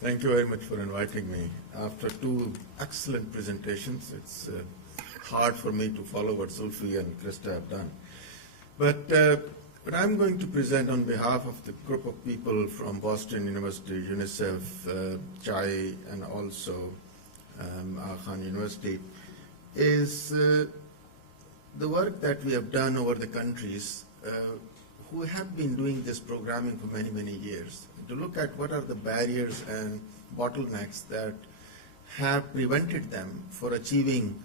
Thank you very much for inviting me. After two excellent presentations, it's hard for me to follow what Zulfi and Krista have done. But I'm going to present on behalf of the group of people from Boston University, UNICEF, CHAI, and also Aga Khan University, is the work that we have done over the countries who have been doing this programming for many, many years, to look at what are the barriers and bottlenecks that have prevented them for achieving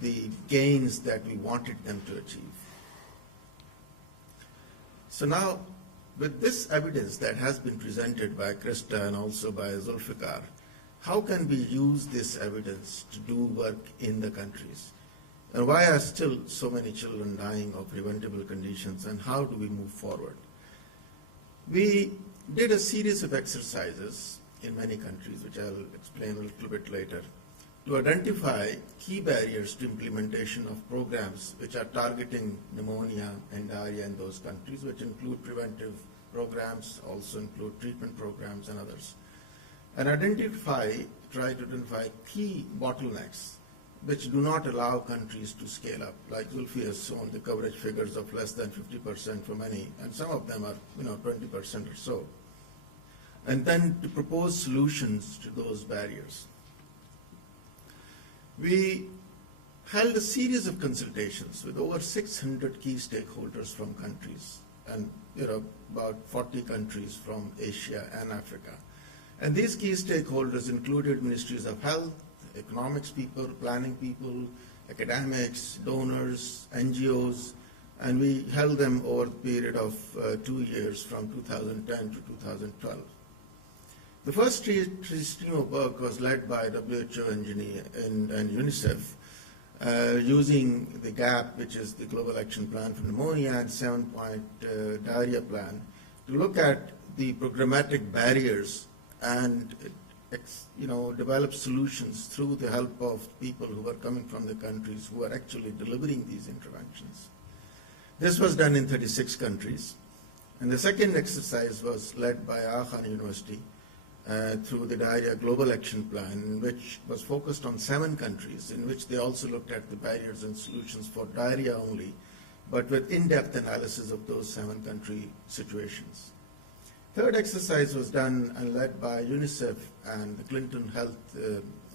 the gains that we wanted them to achieve. So now, with this evidence that has been presented by Krista and also by Zulfikar, how can we use this evidence to do work in the countries? And why are still so many children dying of preventable conditions, and how do we move forward? We did a series of exercises in many countries, which I'll explain a little bit later, to identify key barriers to implementation of programs which are targeting pneumonia and diarrhea in those countries, which include preventive programs, also include treatment programs and others, and try to identify key bottlenecks which do not allow countries to scale up. Like Zulfi has shown the coverage figures of less than 50% for many, and some of them are 20% or so. And then to propose solutions to those barriers. We held a series of consultations with over 600 key stakeholders from countries, and about 40 countries from Asia and Africa. And these key stakeholders included ministries of health, economics people, planning people, academics, donors, NGOs, and we held them over the period of 2 years from 2010 to 2012. The first stream of work was led by WHO and UNICEF, using the GAP, which is the Global Action Plan for Pneumonia, and 7-point diarrhea plan, to look at the programmatic barriers and develop solutions through the help of people who are coming from the countries who are actually delivering these interventions. This was done in 36 countries. And the second exercise was led by Aga Khan University through the Diarrhea Global Action Plan, which was focused on 7 countries, in which they also looked at the barriers and solutions for diarrhea only, but with in-depth analysis of those 7 country situations. Third exercise was done and led by UNICEF and the Clinton Health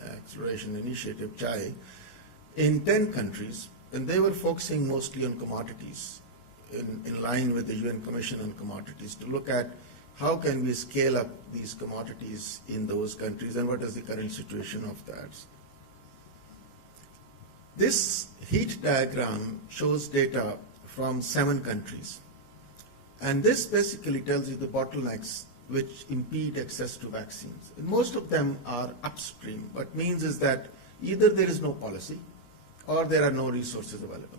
Acceleration Initiative, CHAI, in 10 countries, and they were focusing mostly on commodities, in line with the UN Commission on Commodities, to look at how can we scale up these commodities in those countries and what is the current situation of that. This heat diagram shows data from 7 countries. And this basically tells you the bottlenecks which impede access to vaccines. And most of them are upstream. What means is that either there is no policy or there are no resources available.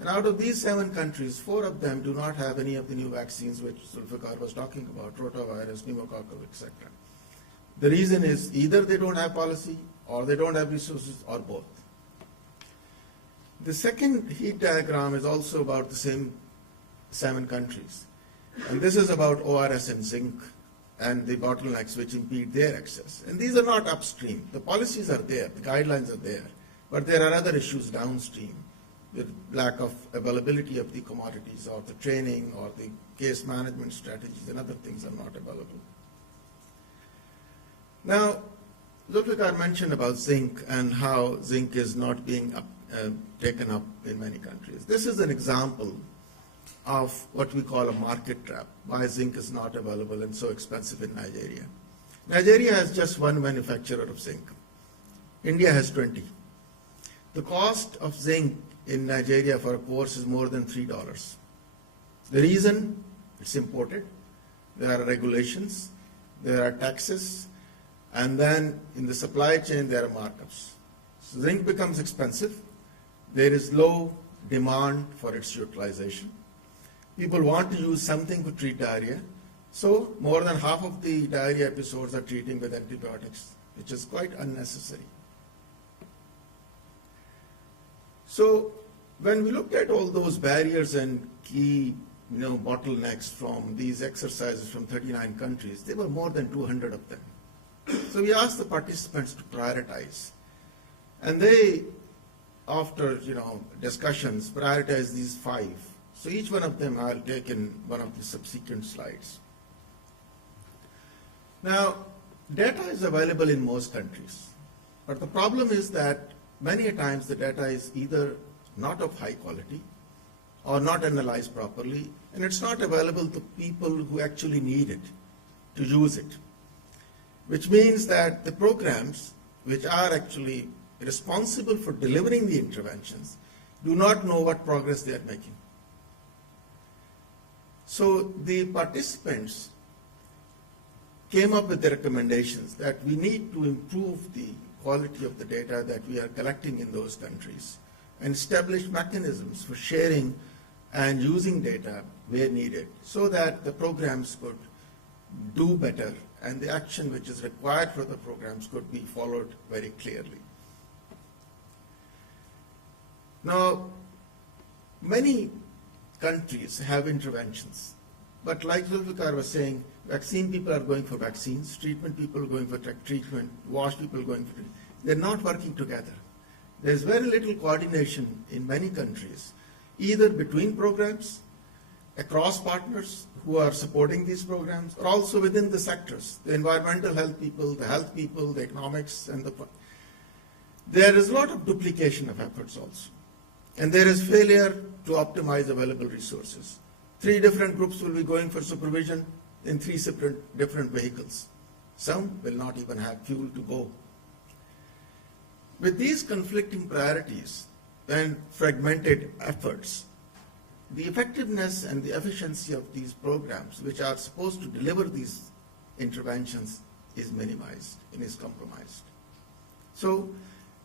And out of these 7 countries, 4 of them do not have any of the new vaccines which Zulfikar was talking about, rotavirus, pneumococcal, etc. The reason is either they don't have policy or they don't have resources or both. The second heat diagram is also about the same 7 countries. And this is about ORS and zinc and the bottlenecks which impede their access. And these are not upstream. The policies are there, the guidelines are there, but there are other issues downstream, with lack of availability of the commodities or the training or the case management strategies, and other things are not available. Now, Zulfikar mentioned about zinc and how zinc is not being taken up in many countries. This is an example of what we call a market trap, why zinc is not available and so expensive in Nigeria. Nigeria has just 1 manufacturer of zinc. India has 20. The cost of zinc in Nigeria for a course is more than $3. The reason? It's imported. There are regulations, there are taxes, and then in the supply chain there are markups. So zinc becomes expensive. There is low demand for its utilization. People want to use something to treat diarrhea, so more than half of the diarrhea episodes are treating with antibiotics, which is quite unnecessary. So when we looked at all those barriers and key bottlenecks from these exercises from 39 countries, there were more than 200 of them. So we asked the participants to prioritize. And they, after discussions, prioritized these 5. So each one of them I'll take in one of the subsequent slides. Now, data is available in most countries. But the problem is that many a times the data is either not of high quality or not analyzed properly, and it's not available to people who actually need it, to use it. Which means that the programs which are actually responsible for delivering the interventions do not know what progress they are making. So the participants came up with the recommendations that we need to improve the quality of the data that we are collecting in those countries and establish mechanisms for sharing and using data where needed so that the programs could do better and the action which is required for the programs could be followed very clearly. Now, many countries have interventions, but like Zulfikar was saying, vaccine people are going for vaccines, treatment people are going for treatment, wash people are going for treatment. They're not working together. There's very little coordination in many countries, either between programs, across partners who are supporting these programs, or also within the sectors, the environmental health people, the economics, and the... There is a lot of duplication of efforts also. And there is failure to optimize available resources. 3 different groups will be going for supervision in 3 separate different vehicles. Some will not even have fuel to go. With these conflicting priorities and fragmented efforts, the effectiveness and the efficiency of these programs, which are supposed to deliver these interventions, is minimized and is compromised. So,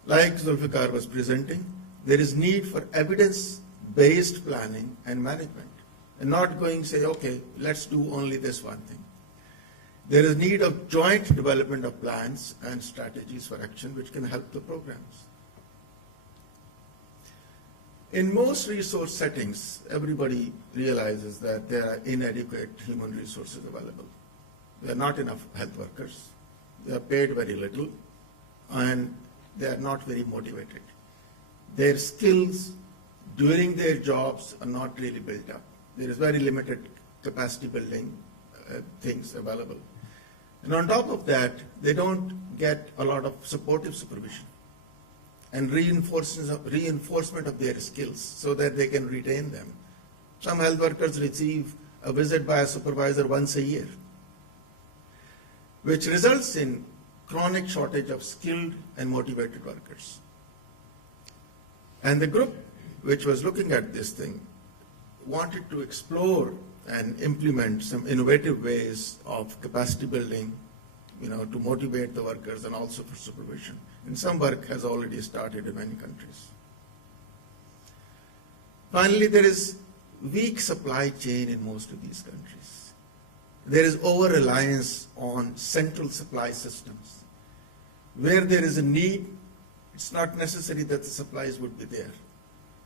like Zulfikar was presenting, there is need for evidence-based planning and management, and not going say, okay, let's do only this one thing. There is need of joint development of plans and strategies for action which can help the programs. In most resource settings, everybody realizes that there are inadequate human resources available. There are not enough health workers. They are paid very little, and they are not very motivated. Their skills during their jobs are not really built up. There is very limited capacity building things available. And on top of that, they don't get a lot of supportive supervision and reinforcement of their skills so that they can retain them. Some health workers receive a visit by a supervisor once a year, which results in chronic shortage of skilled and motivated workers. And the group which was looking at this thing wanted to explore and implement some innovative ways of capacity building, to motivate the workers and also for supervision. And some work has already started in many countries. Finally, there is weak supply chain in most of these countries. There is over-reliance on central supply systems. Where there is a need, it's not necessary that the supplies would be there.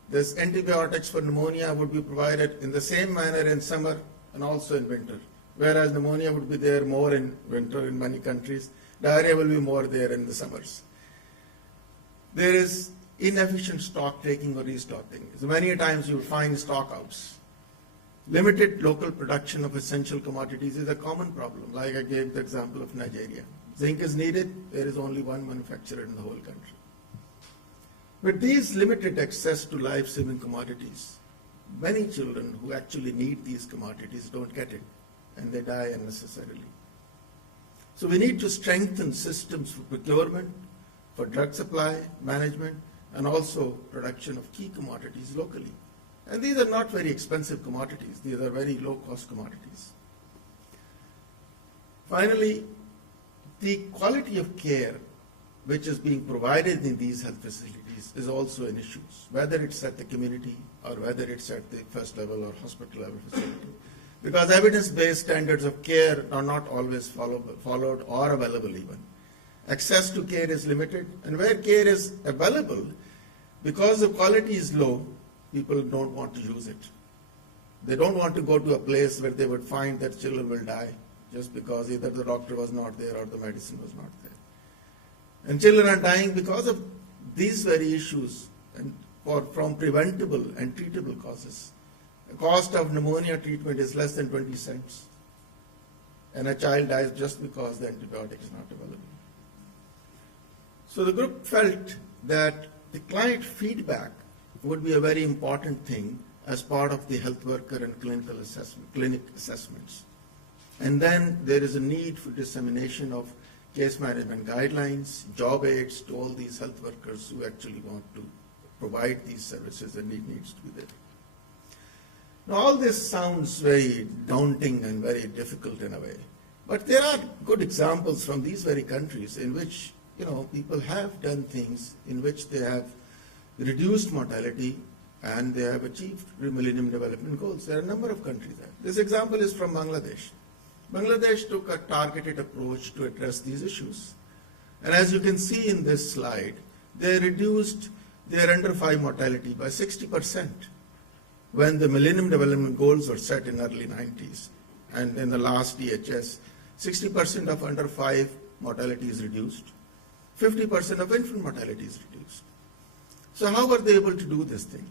There's antibiotics for pneumonia would be provided in the same manner in summer and also in winter, whereas pneumonia would be there more in winter in many countries. Diarrhea will be more there in the summers. There is inefficient stock taking or restocking. So many times you find stockouts. Limited local production of essential commodities is a common problem, like I gave the example of Nigeria. Zinc is needed, there is only one manufacturer in the whole country. With these limited access to life-saving commodities, many children who actually need these commodities don't get it, and they die unnecessarily. So we need to strengthen systems for procurement, for drug supply, management, and also production of key commodities locally. And these are not very expensive commodities. These are very low-cost commodities. Finally, the quality of care which is being provided in these health facilities is also an issue, whether it's at the community or whether it's at the first level or hospital level facility. Because evidence-based standards of care are not always followed or available even. Access to care is limited, and where care is available, because the quality is low, people don't want to use it. They don't want to go to a place where they would find that children will die just because either the doctor was not there or the medicine was not there. And children are dying because of these very issues and from preventable and treatable causes. The cost of pneumonia treatment is less than 20 cents. And a child dies just because the antibiotic is not available. So the group felt that the client feedback would be a very important thing as part of the health worker and clinic assessments. And then there is a need for dissemination of case management guidelines, job aids to all these health workers who actually want to provide these services, and it needs to be there. Now all this sounds very daunting and very difficult in a way, but there are good examples from these very countries in which people have done things in which they have reduced mortality and they have achieved the Millennium Development Goals. There are a number of countries there. This example is from Bangladesh. Bangladesh took a targeted approach to address these issues. And as you can see in this slide, they reduced their under 5 mortality by 60% when the Millennium Development Goals were set in early 90s. And in the last DHS, 60% of under 5 mortality is reduced. 50% of infant mortality is reduced. So how were they able to do this thing?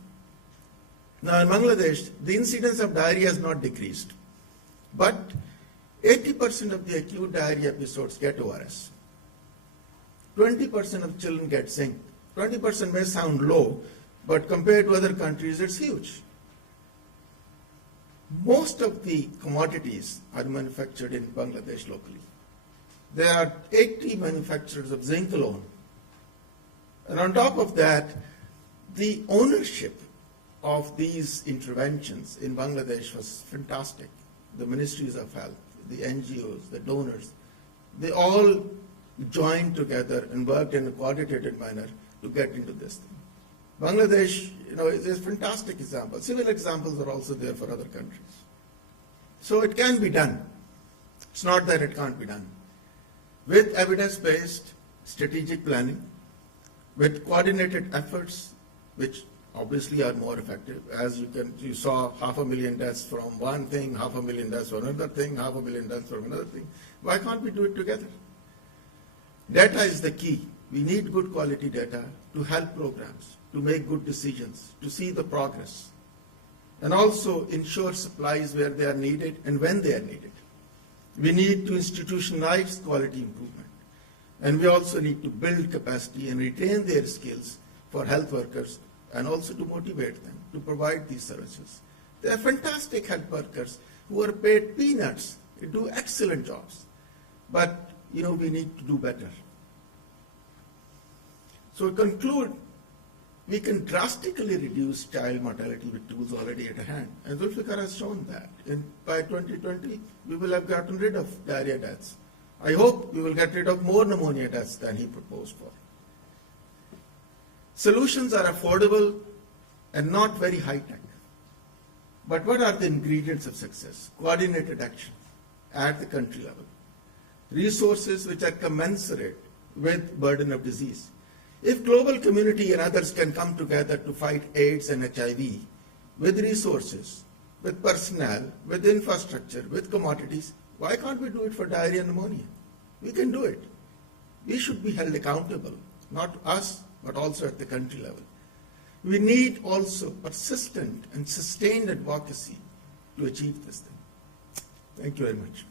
Now in Bangladesh, the incidence of diarrhea has not decreased, but 80% of the acute diarrhea episodes get ORS. 20% of children get zinc. 20% may sound low, but compared to other countries, it's huge. Most of the commodities are manufactured in Bangladesh locally. There are 80 manufacturers of zinc alone. And on top of that, the ownership of these interventions in Bangladesh was fantastic. The ministries of health, the NGOs, the donors, they all joined together and worked in a coordinated manner to get into this thing. Bangladesh, is a fantastic example. Similar examples are also there for other countries. So it can be done. It's not that it can't be done. With evidence-based strategic planning, with coordinated efforts, which obviously are more effective. As you saw 500,000 deaths from one thing, 500,000 deaths from another thing, 500,000 deaths from another thing. Why can't we do it together? Data is the key. We need good quality data to help programs, to make good decisions, to see the progress, and also ensure supplies where they are needed and when they are needed. We need to institutionalize quality improvement, and we also need to build capacity and retain their skills for health workers and also to motivate them to provide these services. They are fantastic health workers who are paid peanuts, they do excellent jobs, but we need to do better. So to conclude, we can drastically reduce child mortality with tools already at hand. And Zulfikar has shown that. By 2020, we will have gotten rid of diarrhea deaths. I hope we will get rid of more pneumonia deaths than he proposed for. Solutions are affordable and not very high-tech. But what are the ingredients of success? Coordinated action at the country level. Resources which are commensurate with burden of disease. If global community and others can come together to fight AIDS and HIV with resources, with personnel, with infrastructure, with commodities, why can't we do it for diarrhea and pneumonia? We can do it. We should be held accountable, not us, but also at the country level. We need also persistent and sustained advocacy to achieve this thing. Thank you very much.